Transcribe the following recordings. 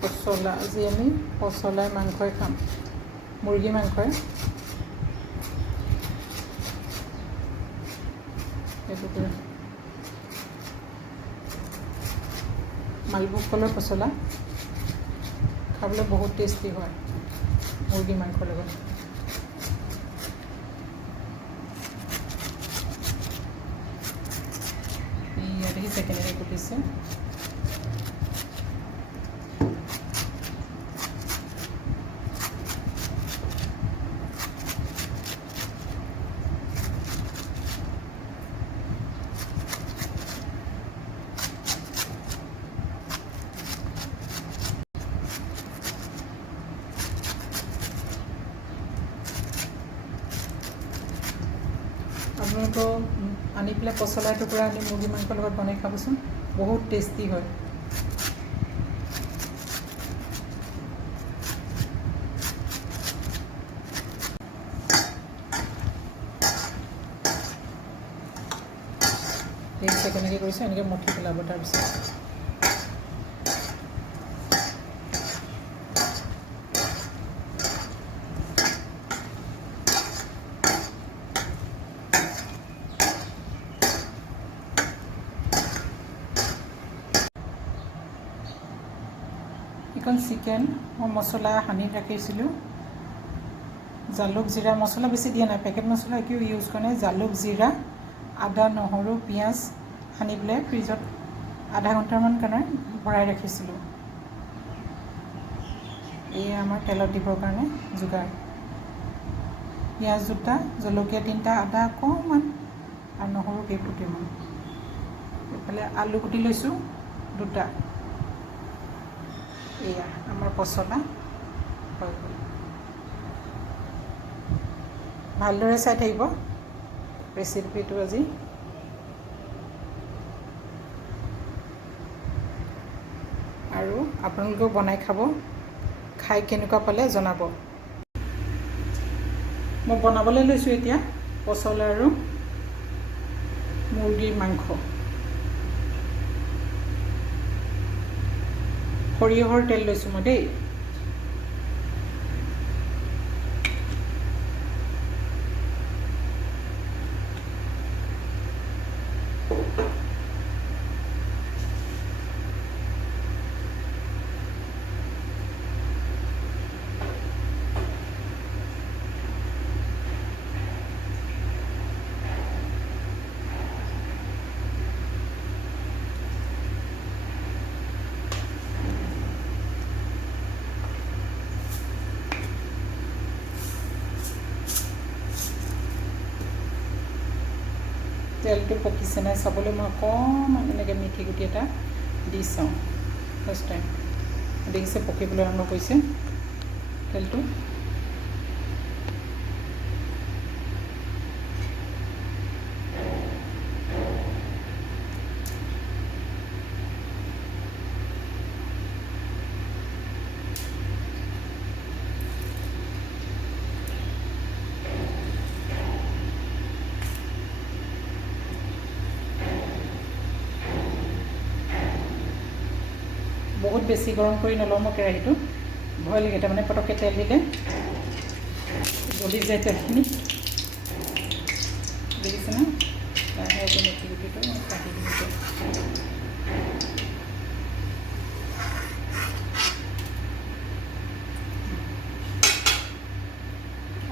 পচলা আজি আমি পচলাই মাংসই খাম, মুৰ্গী মাংসই। এইটো মালভোগ কলৰ পচলা খাবলৈ বহুত টেষ্টি হয় মুৰ্গী মাংসৰ লগত। দেখিছে কেনেকৈ কুটিছে। আপোনালোকেও আনি পেলাই পচলা টুকুৰা আনি মুৰ্গী মাংসৰ লগত বনাই খাবচোন, বহুত টেষ্টি হয়। দেখিছে কেনেকৈ কৰিছে, এনেকৈ মঠি পেলাব। তাৰপিছত এইখন চিকেন মই মছলা সানি ৰাখিছিলোঁ, জালুক জিৰা মছলা বেছি দিয়া নাই, পেকেট মছলা একো ইউজ কৰা নাই। জালুক জিৰা আদা নহৰু পিঁয়াজ সানি পেলাই ফ্ৰিজত আধা ঘণ্টামান কাৰণে ভৰাই ৰাখিছিলোঁ। এয়ে আমাৰ তেলত দিবৰ কাৰণে যোগাৰ। পিঁয়াজ দুটা, জলকীয়া 3টা, আদা অকণমান আৰু নহৰু কেইফুটিমান। এইফালে আলু কুটি লৈছোঁ 2টা। এয়া আমাৰ পচলা হৈ গ'ল। ভালদৰে চাই থাকিব ৰেচিপিটো আজি। আৰু আপোনালোকেও বনাই খাব, খাই কেনেকুৱা পালে জনাব। মই বনাবলৈ লৈছোঁ এতিয়া পচলা আৰু মুৰ্গীৰ মাংস। সৰিয়হৰ তেল লৈছোঁ মই দেই। তেলটো পকিছে নাই চাবলৈ মই অকণমান এনেকৈ মিঠি গুটি এটা দি চাওঁ ফাৰ্ষ্ট টাইম। দেখিছে পকিবলৈ আৰম্ভ কৰিছে তেলটো। বহুত বেছি গৰম কৰি নলওঁ মই কেৰাহীটো, ভয় লাগে তাৰমানে পটককৈ তেল দিলে জ্বলি যায় তেলখিনি। দেখিছেনে লাহেকৈ মেথি গুটিটো কাটি দিছোঁ।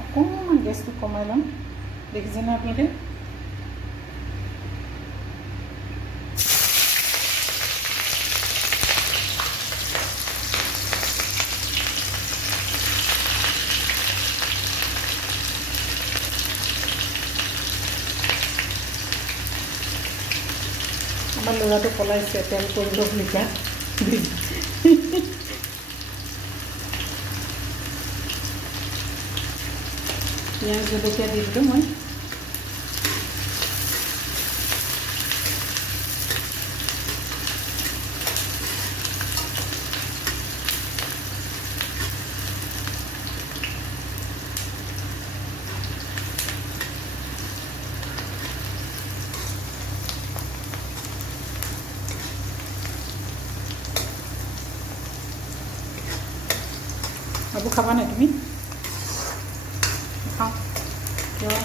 অকণমান গেছটো কমাই ল'ম। দেখিছেনে আপোনালোকে? আমাৰ ল'ৰাটো পলাইছে তেল কৰিব বুলি কোৱা। পিঁয়াজ জলকীয়া দি দিলোঁ মই। সেইবোৰ খাবা নাই তুমি? খাওঁ কিয়?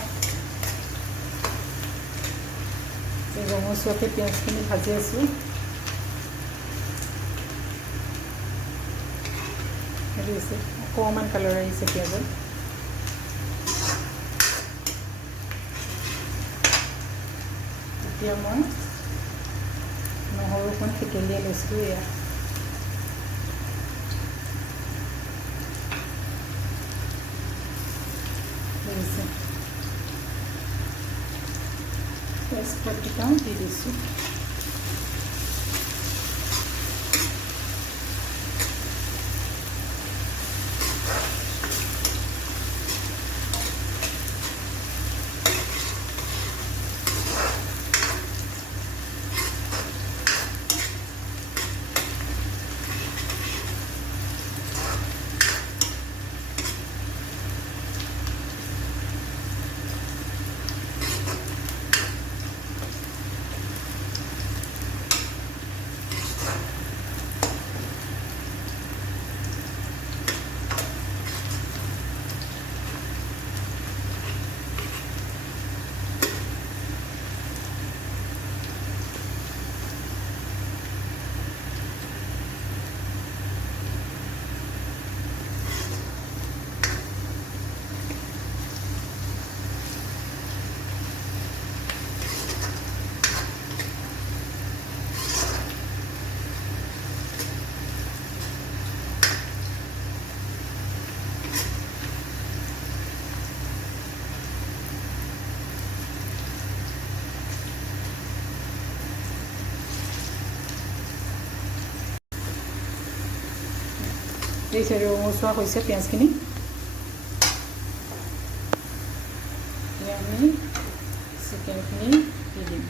এই ৰঙচুৱাকৈ পিঁয়াজখিনি ভাজি আছোঁ। হেৰি হৈছে অকণমান কালাৰ আহিছে পিঁয়াজত। এতিয়া মই নহৰু অকণ থেকেলিয়াই লৈছিলোঁ। এয়া দেখিছে, তেজপাতকেইটাও দি দিছোঁ। এই ৰঙচুৱা হৈছে পিঁয়াজখিনি। এতিয়া আমি চিকেনখিনি দি দিম।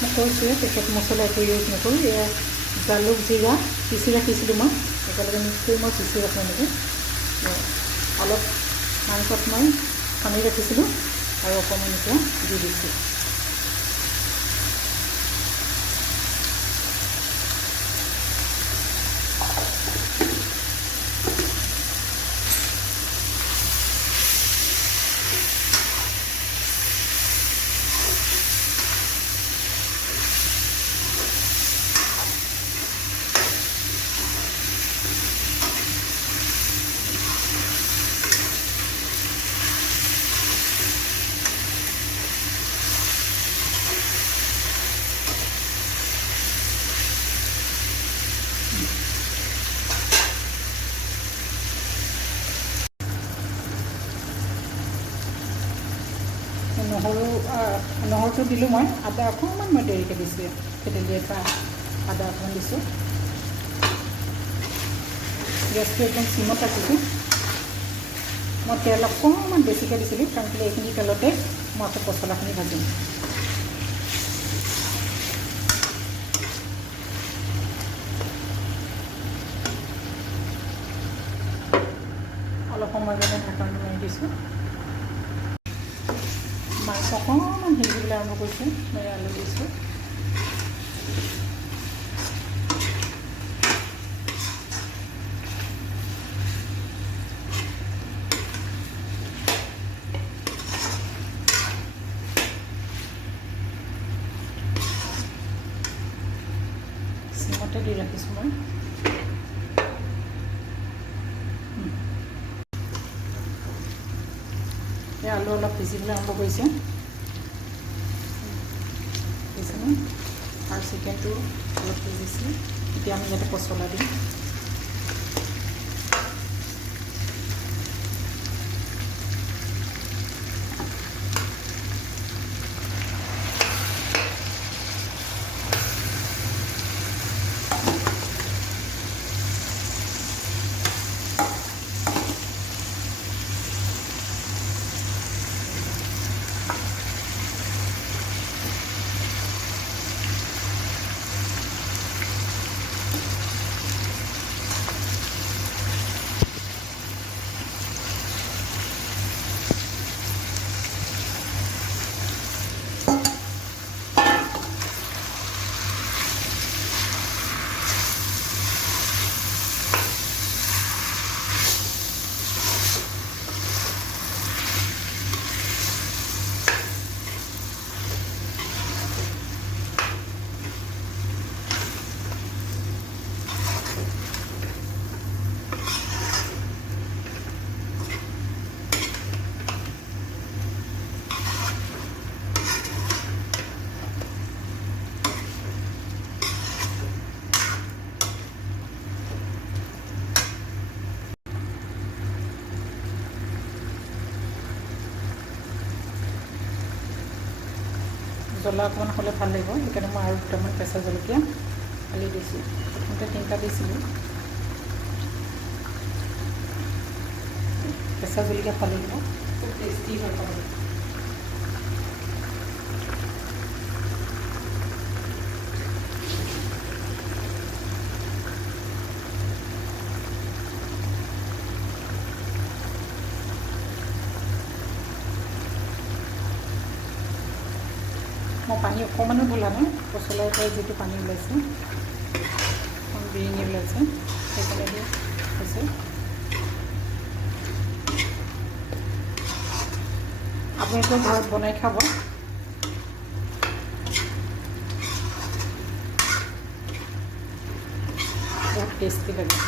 মই কৈছোঁৱে পেকেট মছলা একো ইউজ নকৰোঁ। এয়া জালুক জিৰা পিচি ৰাখিছিলোঁ মই, একেলগে মিক্স কৰি মই পিচি ৰাখোঁ এনেকৈ। অলপ মাংসত মই সানি ৰাখিছিলোঁ আৰু অকণমান এতিয়া দি দিছোঁ। নহৰুটো দিলোঁ মই। আদা অকণমান মই দেৰিকৈ দিছোঁ, থেতেলিয়াই থোৱা আদা অকণমান দিছোঁ। গেছটো একদম চিমত ৰাখিছোঁ। মই তেল অকণমান বেছিকৈ দিছিলোঁ, কাৰণ কেলৈ এইখিনি তেলতে মই আকৌ পচলাখিনি ভাজিম। অলপ সময় কাৰণে ঢাকনটো মাৰি দিছোঁ। মাংস অকণমান সিজিবলৈ আৰম্ভ কৰিছোঁ। মই আলু দিছোঁ। চিমতে দি ৰাখিছোঁ মই। এতিয়া আলু অলপ সিজিবলৈ আৰম্ভ কৰিছে বুজিছেনে আৰু চিকেনটো অলপ সিজিছে এতিয়া আমি ইয়াতে পচলা দিম জ্বলা অকণমান হ'লে ভাল লাগিব সেইকাৰণে মই আৰু দুটামান কেঁচা জলকীয়া ফালি দিছোঁ প্ৰথমতে 3টা দিছিলোঁ কেঁচা জলকীয়া ফালি দিব খুব টেষ্টি হয় খাবলৈ মই পানী অকণমানো ঢলা নাই পচলাৰ পৰা যিটো পানী ওলাইছে অকণ বিৰিঙি ওলাইছে সেইকাৰণে হৈছে আপোনালোকৰ ঘৰত বনাই খাব বহুত টেষ্টি লাগে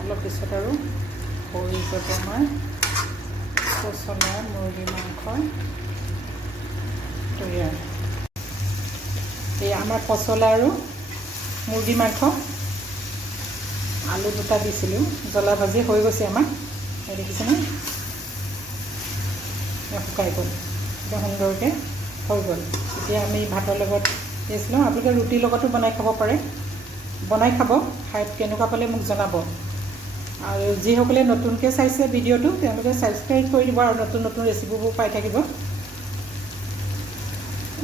অলপ পিছত আৰু হৈ যাব আমাৰ পচলা মুৰ্গী মাংস তৈয়াৰ এই আমাৰ পচলা আৰু মুৰ্গী মাংস আলু 2টা দিছিলোঁ জ্বলা ভাজি হৈ গৈছে আমাৰ এই দেখিছেনে শুকাই গ'ল একদম সুন্দৰকৈ হৈ গ'ল এতিয়া আমি ভাতৰ লগত টেষ্ট লওঁ আপোনালোকে ৰুটিৰ লগতো বনাই খাব পাৰে বনাই খাব খাই কেনেকুৱা পালে মোক জনাব আৰু যিসকলে নতুনকৈ চাইছে ভিডিঅ'টো তেওঁলোকে ছাবস্ক্ৰাইব কৰি দিব আৰু নতুন নতুন ৰেচিপিবোৰ পাই থাকিব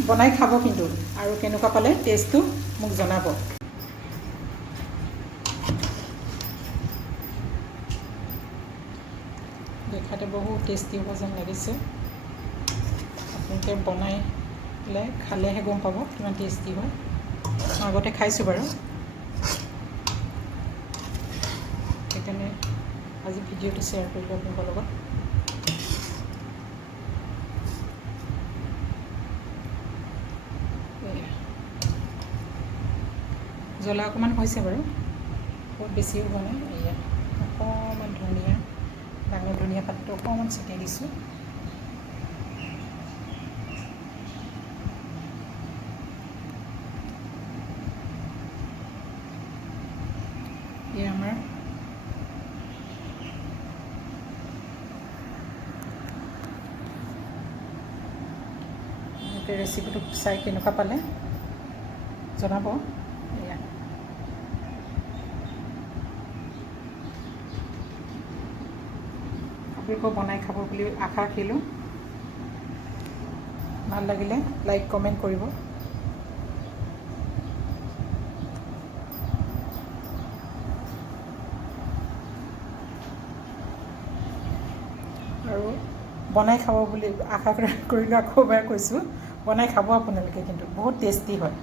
বনাই খাব কিন্তু আৰু কেনেকুৱা পালে টেষ্টটো মোক জনাব দেখাতে বহুত টেষ্টি হ'ব যেন লাগিছে আপোনালোকে বনাই পেলাই খালেহে গম পাব কিমান টেষ্টি হয় মই আগতে খাইছোঁ বাৰু সেইকাৰণে আজি ভিডিঅ'টো শ্বেয়াৰ কৰিলোঁ আপোনালোকৰ লগত জ্বলা অকণমান হৈছে বাৰু বহুত বেছিও হোৱা নাই এয়া অকণমান ধনিয়া ডাঙৰ ধনিয়া পাতটো অকণমান ছটিয়াই দিছোঁ এয়া আমাৰ ৰেচিপিটো চাই কেনেকুৱা পালে জনাব এয়া আপোনালোকেও বনাই খাব বুলি আশা ৰাখিলোঁ ভাল লাগিলে লাইক কমেণ্ট কৰিব আৰু বনাই খাব বুলি আশা কৰিলোঁ আকৌ এবাৰ কৈছোঁ বনাই খাব আপোনালোকে কিন্তু বহুত টেষ্টি হয়